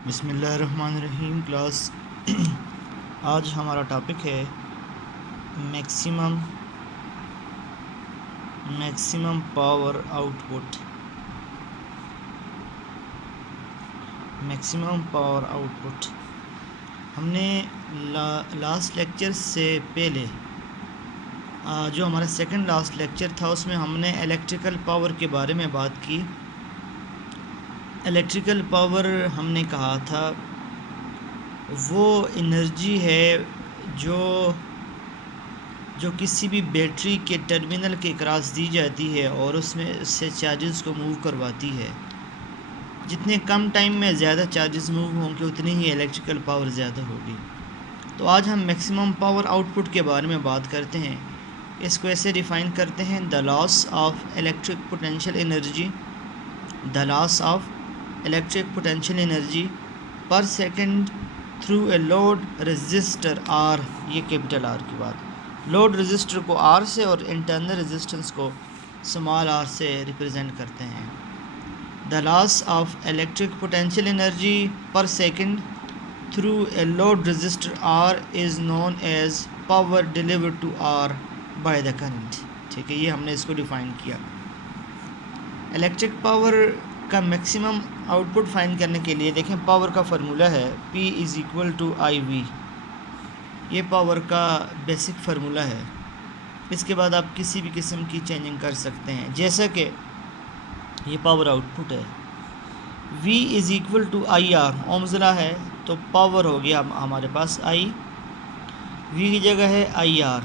बिस्मिल्लाहिर्रहमानिर्रहीम क्लास। आज हमारा टॉपिक है maximum power output. Maximum power output हमने लास्ट लेक्चर से पहले जो हमारा सेकंड लास्ट लेक्चर था उसमें हमने इलेक्ट्रिकल पावर के बारे में बात की। इलेक्ट्रिकल पावर हमने कहा था वो एनर्जी है जो किसी भी बैटरी के टर्मिनल के क्रॉस दी जाती है और उसमें से चार्जेस को मूव करवाती है। जितने कम टाइम में ज़्यादा चार्जेस मूव होंगे उतनी ही इलेक्ट्रिकल पावर ज़्यादा होगी। तो आज हम मैक्सिमम पावर आउटपुट के बारे में बात करते हैं। इसको ऐसे डिफ़ाइन करते हैं: the loss of electric potential energy, the loss of electric potential energy per second through a load resistor R. ये कैपिटल आर की बात। लोड रजिस्टर को आर से और इंटरनल रेजिस्टेंस को स्मॉल आर से रिप्रेजेंट करते हैं। The loss of electric potential energy per second through a load resistor R is known as power delivered to R by the current. ठीक है, ये हमने इसको डिफ़ाइन किया। इलेक्ट्रिक पावर का मैक्सिमम आउटपुट फाइंड करने के लिए देखें, पावर का फार्मूला है P is equal to IV। ये पावर का बेसिक फार्मूला है। इसके बाद आप किसी भी किस्म की चेंजिंग कर सकते हैं, जैसा कि ये पावर आउटपुट है। V is equal to IR, Ohm's law है, तो पावर हो गया हमारे पास I, V की जगह है IR,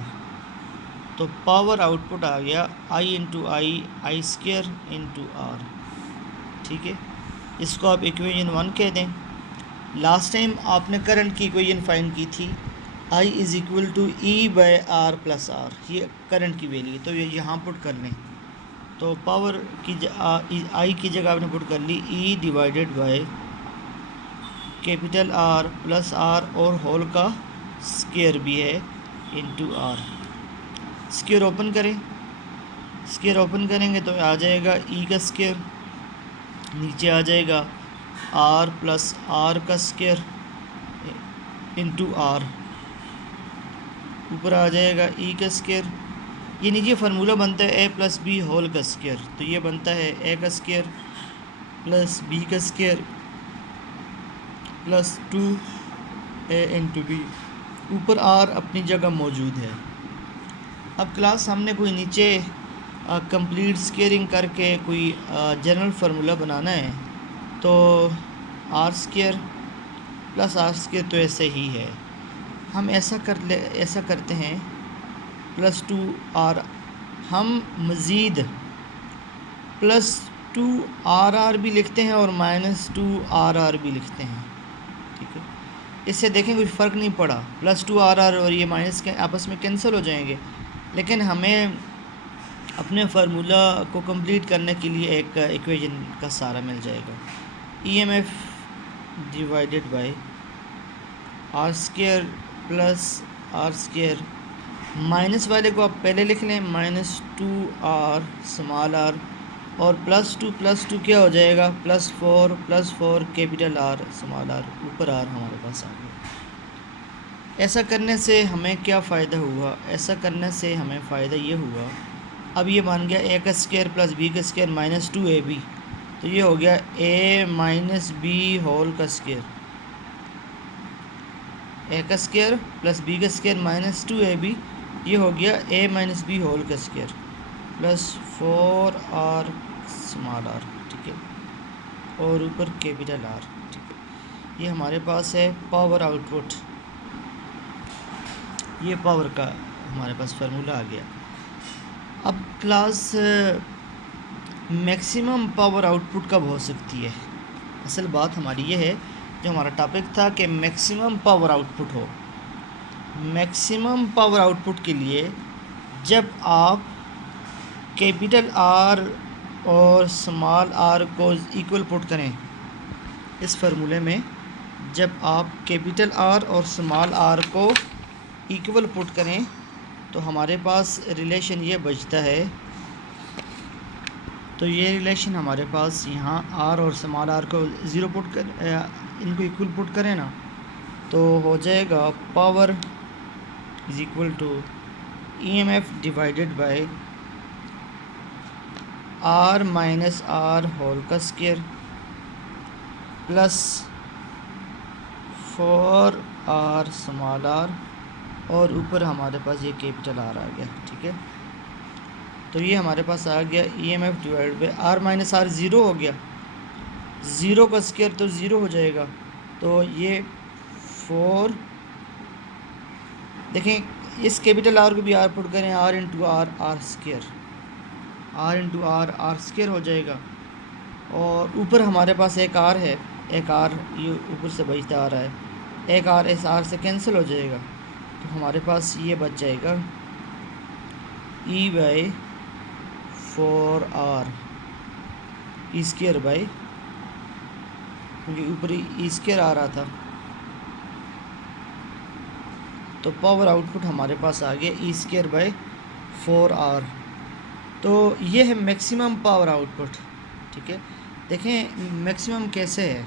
तो पावर आउटपुट आ गया I into I square into R। ठीक है, इसको आप इक्वेशन 1 कह दें। लास्ट टाइम आपने करंट की इक्वेशन फाइंड की थी, I is equal to E by R plus R। ये करंट की वैल्यू है, तो ये यहाँ पुट कर लें। तो पावर की I की जगह आपने पुट कर ली E divided by capital R plus R और होल का स्क्वायर भी है इंटू R। स्क्वायर ओपन करें, स्क्वायर ओपन करेंगे तो आ जाएगा E का स्क्वायर, नीचे आ जाएगा R प्लस R का स्क्वायर इंटू R, ऊपर आ जाएगा E का स्क्वायर। ये नीचे फार्मूला बनता है A प्लस B होल का स्क्वायर, तो ये बनता है A का स्क्वायर प्लस B का square plus 2A into B। ऊपर R अपनी जगह मौजूद है। अब क्लास हमने कोई नीचे कंप्लीट स्क्वेयरिंग करके कोई जनरल फार्मूला बनाना है, तो R square plus R square तो ऐसे ही है। हम ऐसा करते हैं प्लस 2R, हम मज़ीद प्लस 2RR भी लिखते हैं और माइनस 2RR भी लिखते हैं। ठीक है, इससे देखें कोई फ़र्क नहीं पड़ा, प्लस 2RR और ये माइनस के आपस में कैंसिल हो जाएंगे, लेकिन हमें अपने फार्मूला को कंप्लीट करने के लिए एक इक्वेशन का सहारा मिल जाएगा। EMF divided by R square plus R square, minus वाले को आप पहले लिख लें, माइनस 2R स्मॉल r, और प्लस 2 क्या हो जाएगा, plus 4 capital R small r, ऊपर R हमारे पास आ गया। ऐसा करने से हमें क्या फ़ायदा हुआ? ऐसा करने से हमें फ़ायदा ये हुआ, अब ये बन गया A का स्क्वायर प्लस B का स्क्वायर माइनस 2AB, तो ये हो गया A माइनस B होल का स्क्वायर। A का स्क्वायर प्लस B का स्क्वायर माइनस 2AB, ये हो गया A माइनस B होल का square plus 4R small r। ठीक है, और ऊपर कैपिटल R। ठीक है, ये हमारे पास है पावर आउटपुट। ये पावर का हमारे पास फार्मूला आ गया। अब क्लास मैक्सिमम पावर आउटपुट कब हो सकती है? असल बात हमारी ये है, जो हमारा टॉपिक था कि मैक्सिमम पावर आउटपुट हो। मैक्सिमम पावर आउटपुट के लिए जब आप कैपिटल R और स्मॉल r को इक्वल पुट करें, इस फार्मूले में जब आप कैपिटल R और स्मॉल r को इक्वल पुट करें तो हमारे पास रिलेशन ये बचता है। तो ये रिलेशन हमारे पास यहाँ R और स्मॉल r को ज़ीरो पुट कर इनको इक्वल पुट करें ना तो हो जाएगा power is equal to EMF divided by R minus R whole का square plus 4R small r और ऊपर हमारे पास ये कैपिटल R आ गया। ठीक है, तो ये हमारे पास आ गया EMF divide by R minus R, zero हो गया, ज़ीरो का स्क्वायर तो ज़ीरो हो जाएगा। तो ये 4, देखें इस कैपिटल R को भी R पुट करें, R into R R square, R into R square हो जाएगा। और ऊपर हमारे पास एक R है, एक R ये ऊपर से बचता आ रहा है, एक R इस R से कैंसिल हो जाएगा। तो हमारे पास ये बच जाएगा E by 4R E square by, क्योंकि ऊपर ई स्क्वायर आ रहा था, तो पावर आउटपुट हमारे पास आ गया ई स्क्वायर बाई 4R। तो ये है मैक्सिमम पावर आउटपुट। ठीक है, देखें मैक्सिमम कैसे है,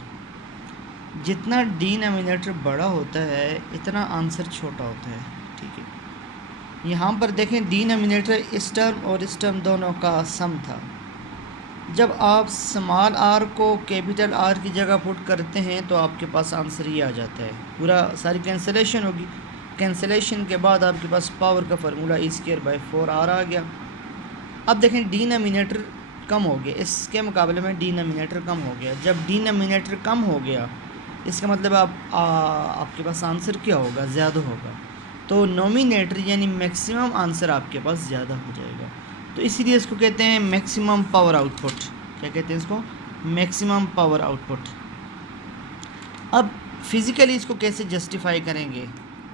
जितना डिनोमिनेटर बड़ा होता है इतना आंसर छोटा होता है। ठीक है, यहाँ पर देखें डिनोमिनेटर इस टर्म और इस टर्म दोनों का सम था। जब आप स्मॉल r को कैपिटल R की जगह पुट करते हैं तो आपके पास आंसर ही आ जाता है, पूरा सारी कैंसिलेशन होगी। कैंसिलेशन के बाद आपके पास पावर का formula E square by 4R आ गया। अब देखें डिनोमिनेटर कम हो गया, इसके मुकाबले में डिनोमिनेटर कम हो गया। जब डिनोमिनेटर कम हो गया इसका मतलब आपके पास आंसर क्या होगा, ज़्यादा होगा। तो नोमिनेटर यानी मैक्सिमम आंसर आपके पास ज़्यादा हो जाएगा। तो इसीलिए इसको कहते हैं मैक्सिमम पावर आउटपुट। क्या कहते हैं इसको? Maximum power output. अब फिज़िकली इसको कैसे जस्टिफाई करेंगे?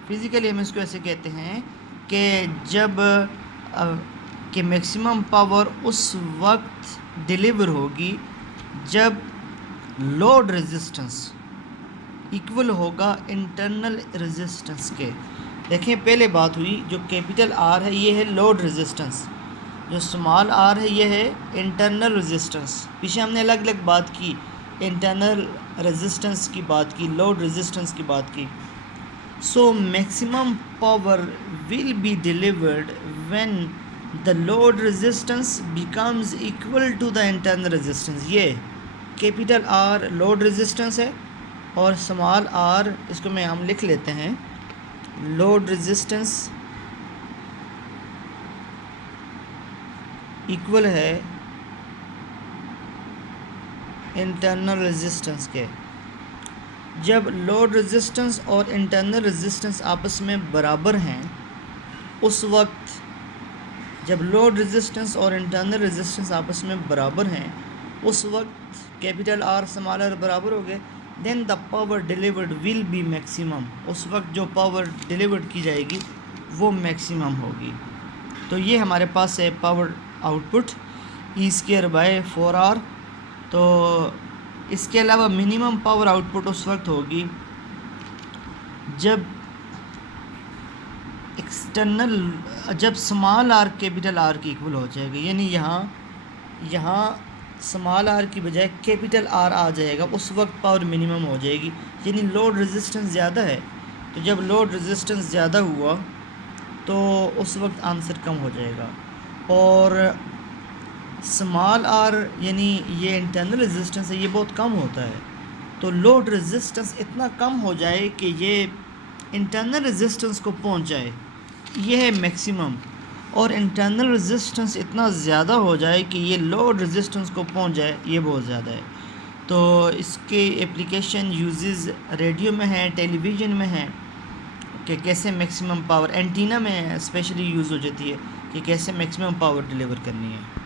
फिज़िकली हम इसको ऐसे कहते हैं कि जब कि मैक्सिमम पावर उस वक्त डिलीवर होगी जब लोड रेजिस्टेंस इक्वल होगा इंटरनल रेजिस्टेंस के। देखें पहले बात हुई, जो कैपिटल R है ये है लोड रेजिस्टेंस, जो स्मॉल r है ये है इंटरनल रेजिस्टेंस। पीछे हमने अलग अलग बात की, इंटरनल रेजिस्टेंस की बात की, लोड रेजिस्टेंस की बात की। So maximum power will be delivered when the load resistance becomes equal to the internal resistance. ये कैपिटल R लोड रेजिस्टेंस है और स्मॉल r इसको मैं हम लिख लेते हैं लोड रेजिस्टेंस इक्वल है इंटरनल रेजिस्टेंस के। जब लोड रेजिस्टेंस और इंटरनल रेजिस्टेंस आपस में बराबर हैं उस वक्त, जब लोड रेजिस्टेंस और इंटरनल रेजिस्टेंस आपस में बराबर हैं उस वक्त कैपिटल R स्मॉल r बराबर हो गए, then the power delivered will be maximum. उस वक्त जो पावर डिलीवर्ड की जाएगी वो मैक्सिमम होगी। तो ये हमारे पास है power output E square by 4R। तो इसके अलावा मिनिमम पावर आउटपुट उस वक्त होगी जब एक्सटर्नल, जब स्मॉल r कैपिटल R की इक्वल हो जाएगा, यानी यहाँ स्मॉल r की बजाय कैपिटल R आ जाएगा, उस वक्त पावर मिनिमम हो जाएगी। यानी लोड रेजिस्टेंस ज़्यादा है, तो जब लोड रेजिस्टेंस ज़्यादा हुआ तो उस वक्त आंसर कम हो जाएगा। और स्मॉल r यानी ये इंटरनल रेजिस्टेंस है, ये बहुत कम होता है। तो लोड रेजिस्टेंस इतना कम हो जाए कि ये इंटरनल रेजिस्टेंस को पहुंच जाए, ये है मैक्सिमम। और इंटरनल रेजिस्टेंस इतना ज़्यादा हो जाए कि ये लोड रेजिस्टेंस को पहुंच जाए, ये बहुत ज़्यादा है। तो इसके एप्लीकेशन यूजेस रेडियो में है, टेलीविज़न में है, कि कैसे मैक्सिमम पावर, एंटीना में स्पेशली यूज़ हो जाती है कि कैसे मैक्सिमम पावर डिलीवर करनी है।